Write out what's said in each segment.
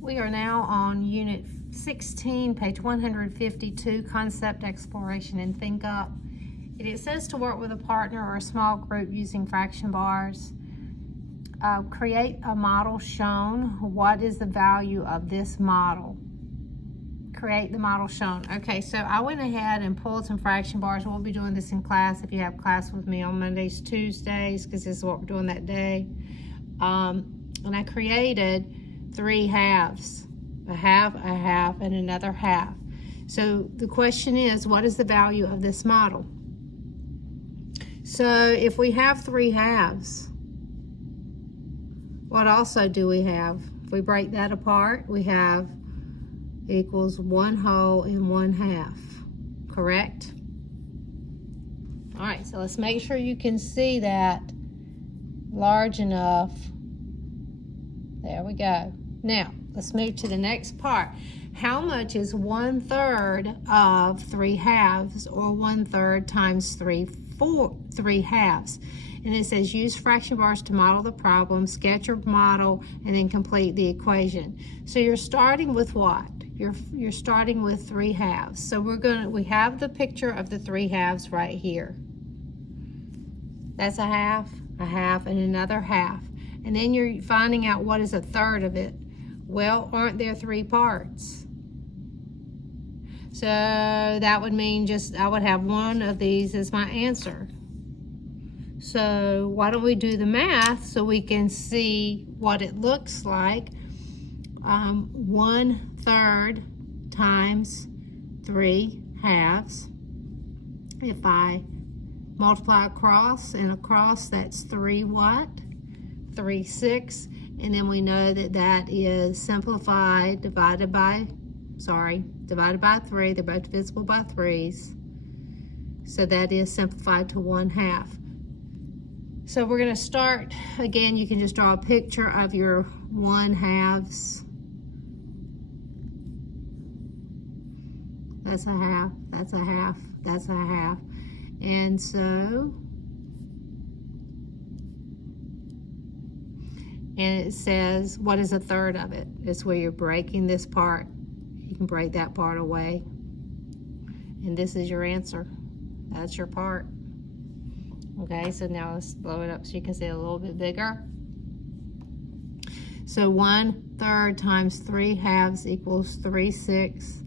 We are now on Unit 16, page 152, Concept Exploration in ThinkUp. It says to work with a partner or a small group using fraction bars. Create a model shown. What is the value of this model? Create the model shown. Okay, so I went ahead and pulled some fraction bars. We'll be doing this in class if you have class with me on Mondays, Tuesdays, because this is what we're doing that day. And I created 3 halves, a half, and another half. So the question is, what is the value of this model? So if we have 3 halves, what also do we have? If we break that apart, we have equals 1 whole and 1 half, correct? All right, so let's make sure you can see that large enough. There we go. Now, let's move to the next part. How much is 1/3 of 3 halves, or 1/3 times 3 halves? And it says use fraction bars to model the problem, sketch your model, and then complete the equation. So you're starting with what? You're starting with 3 halves. So we have the picture of the 3 halves right here. That's a half, and another half. And then you're finding out what is 1/3 of it. Well, aren't there 3 parts? So that would mean I would have one of these as my answer. So why don't we do the math so we can see what it looks like. 1/3 times 3 halves. If I multiply across and across, that's 3 what? 3/6. And then we know that that is simplified, divided by 3. They're both divisible by 3's. So that is simplified to 1/2. So we're going to start, again, you can just draw a picture of your 1/2s. That's a half, that's a half, that's a half. And so, and it says, what is 1/3 of it? It's where you're breaking this part. You can break that part away. And this is your answer. That's your part. Okay, so now let's blow it up so you can see it a little bit bigger. So 1/3 times 3 halves equals 3/6.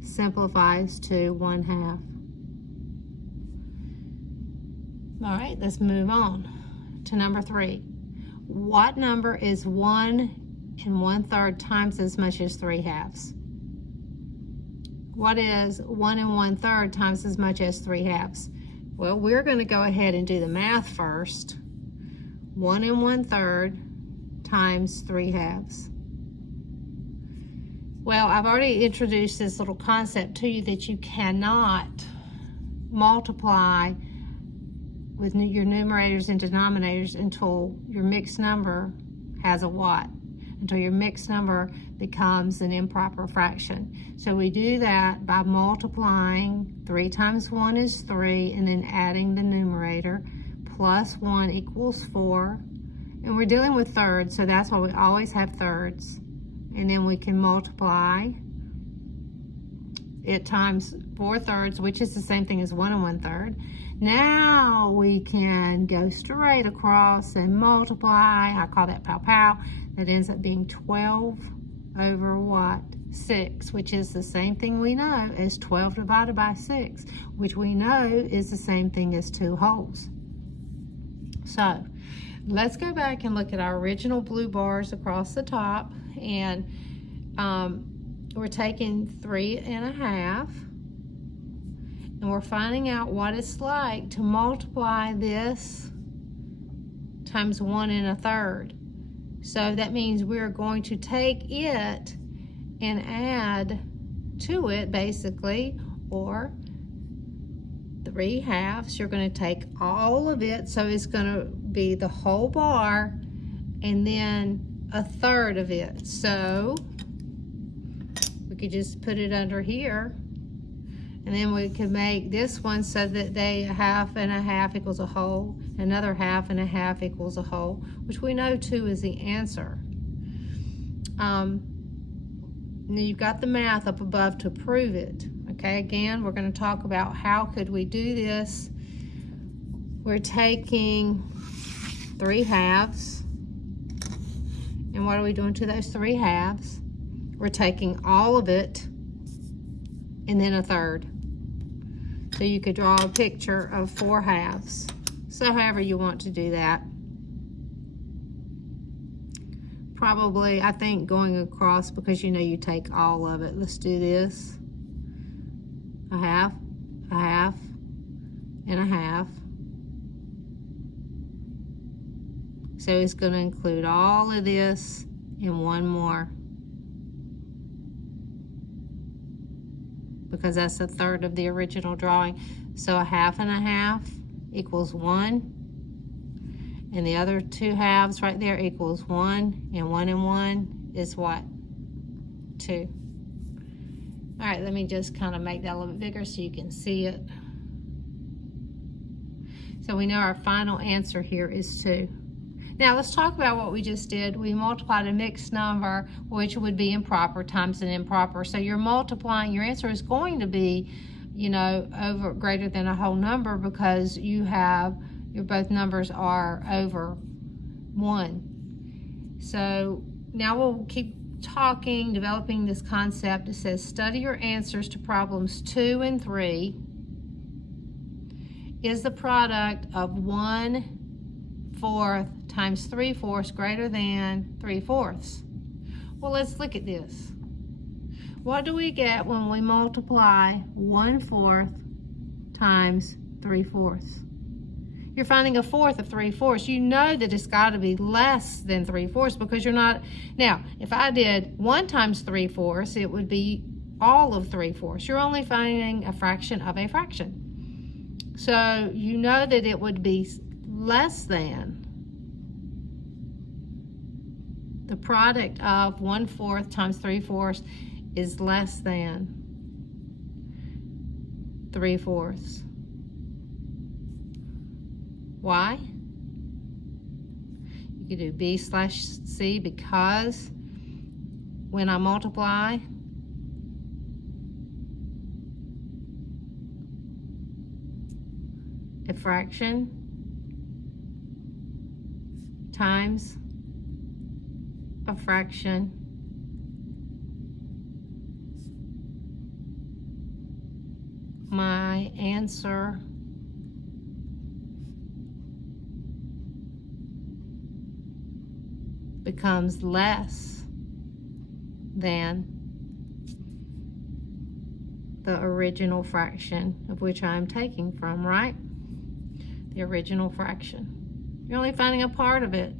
Simplifies to 1/2. All right, let's move on to number 3. What number is 1 1/3 times as much as 3 halves? What is 1 1/3 times as much as 3 halves? Well, we're going to go ahead and do the math first. 1 1/3 times 3 halves. Well, I've already introduced this little concept to you that you cannot multiply with your numerators and denominators until your mixed number has a what? Until your mixed number becomes an improper fraction. So we do that by multiplying. 3 times 1 is 3, and then adding the numerator. Plus 1 equals 4. And we're dealing with thirds, so that's why we always have thirds. And then we can multiply it times 4/3, which is the same thing as 1 1/3. Now we can go straight across and multiply. I call that pow-pow. That ends up being 12 over what? 6, which is the same thing we know as 12 divided by 6, which we know is the same thing as 2 wholes. So let's go back and look at our original blue bars across the top, and we're taking 3 1/2, and we're finding out what it's like to multiply this times 1 1/3. So that means we're going to take it and add to it, basically, or 3 halves. You're going to take all of it, so it's going to be the whole bar, and then 1/3 of it. So we could just put it under here, and then we could make this one so that a 1/2 1/2 equals a whole, another 1/2 1/2 equals a whole, which we know 2 is the answer. And you've got the math up above to prove it. Okay, again, we're going to talk about how could we do this. We're taking 3 halves. And what are we doing to those 3 halves? We're taking all of it and then a third. So you could draw a picture of 4 halves. So however you want to do that. Probably, I think going across, because you know you take all of it. Let's do this. A half, and a half. So it's going to include all of this and one more. Because that's a third of the original drawing. So a half and a half equals 1. And the other 2 halves right there equals 1. And 1 is what? 2. All right, let me just kind of make that a little bit bigger so you can see it. So we know our final answer here is 2. Now let's talk about what we just did. We multiplied a mixed number, which would be improper, times an improper. So you're multiplying, your answer is going to be, you know, over greater than a whole number, because you have, your both numbers are over 1. So now we'll keep talking, developing this concept. It says, study your answers to problems 2 and 3. Is the product of 1/4 times 3/4 greater than 3/4? Well, let's look at this. What do we get when we multiply 1/4 times 3/4? You're finding a fourth of 3/4. You know that it's got to be less than 3/4, because you're not. Now, if I did 1 times 3/4, it would be all of 3/4. You're only finding a fraction of a fraction. So you know that it would be less than the product of 1/4 times 3/4 is less than 3/4. Why? You could do B/C, because when I multiply, a fraction times a fraction my answer becomes less than the original fraction of which I'm taking from, right? The original fraction. You're only finding a part of it.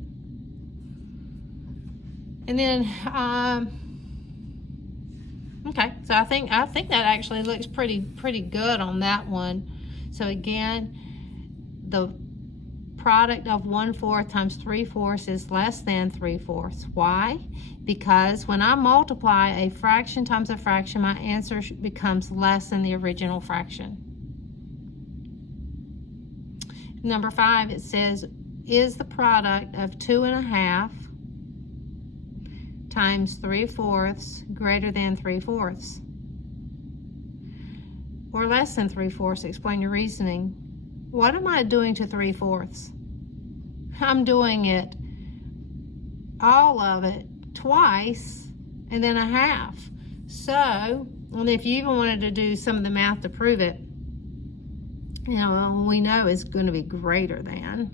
And then, okay, so I think that actually looks pretty good on that one. So again, the product of 1/4 times 3/4 is less than 3/4. Why? Because when I multiply a fraction times a fraction, my answer becomes less than the original fraction. Number 5, it says, is the product of 2.5 times 3/4 greater than 3/4? Or less than 3/4? Explain your reasoning. What am I doing to 3/4? I'm doing it, all of it, twice, and then a half. So, and if you even wanted to do some of the math to prove it, you know, we know it's going to be greater than.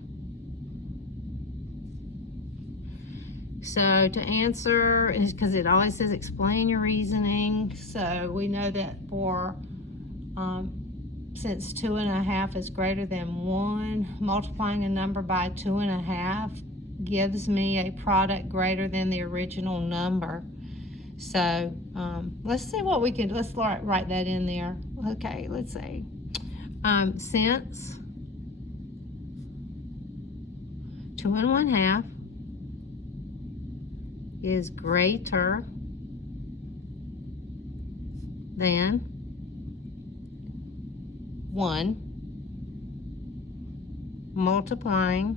So to answer, because it always says explain your reasoning, so we know that for, since 2.5 is greater than 1, multiplying a number by 2.5 gives me a product greater than the original number. So let's see what we can, let's write that in there. Okay, let's see. Since 2.5 is greater than 1, multiplying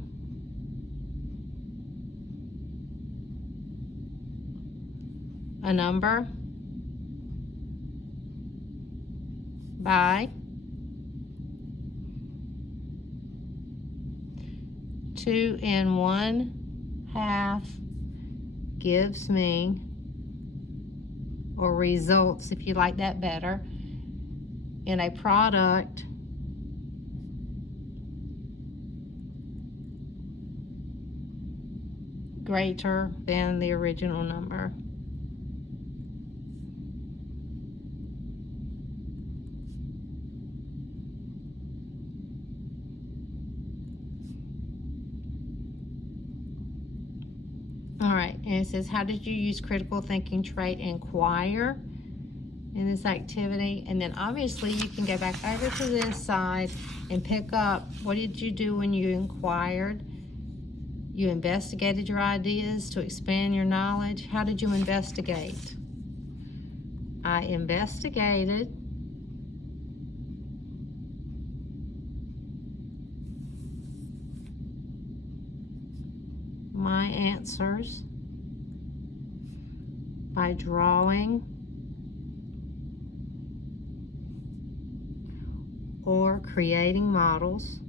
a number by 2 1/2 gives me, or results if you like that better, in a product greater than the original number. All right, and it says, how did you use critical thinking trait inquire in this activity? And then obviously you can go back over to this side and pick up, what did you do when you inquired? You investigated your ideas to expand your knowledge. How did you investigate? I investigated my answers by drawing or creating models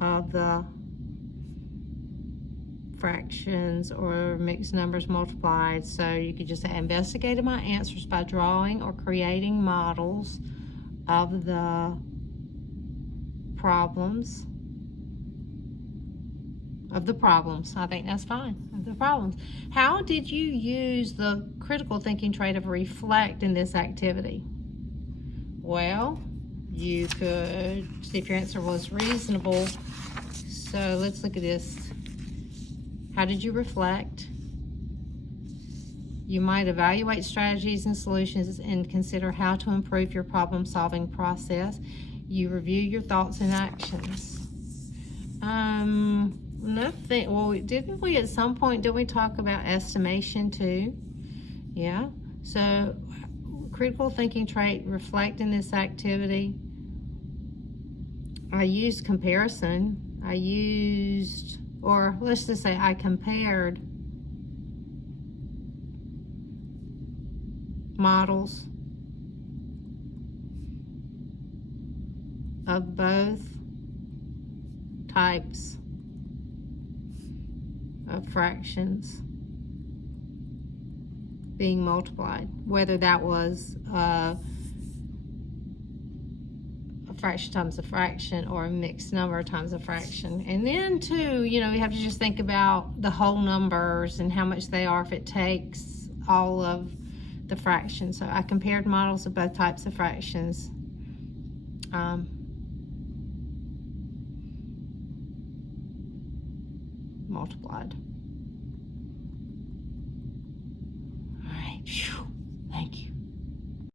of the fractions or mixed numbers multiplied. So you could just say, I investigated my answers by drawing or creating models of the problems. I think that's fine. Of the problems. How did you use the critical thinking trait of reflect in this activity? Well, you could see if your answer was reasonable. So let's look at this. How did you reflect? You might evaluate strategies and solutions and consider how to improve your problem-solving process. You review your thoughts and actions. Nothing. Well, didn't we at some point, did we talk about estimation too? Yeah. So critical thinking trait, reflect in this activity. I used comparison. Or let's just say I compared models of both types of fractions being multiplied, whether that was a fraction times a fraction or a mixed number times a fraction. And then too, you have to just think about the whole numbers and how much they are if it takes all of the fractions. So I compared models of both types of fractions. Multiplied. All right. Thank you.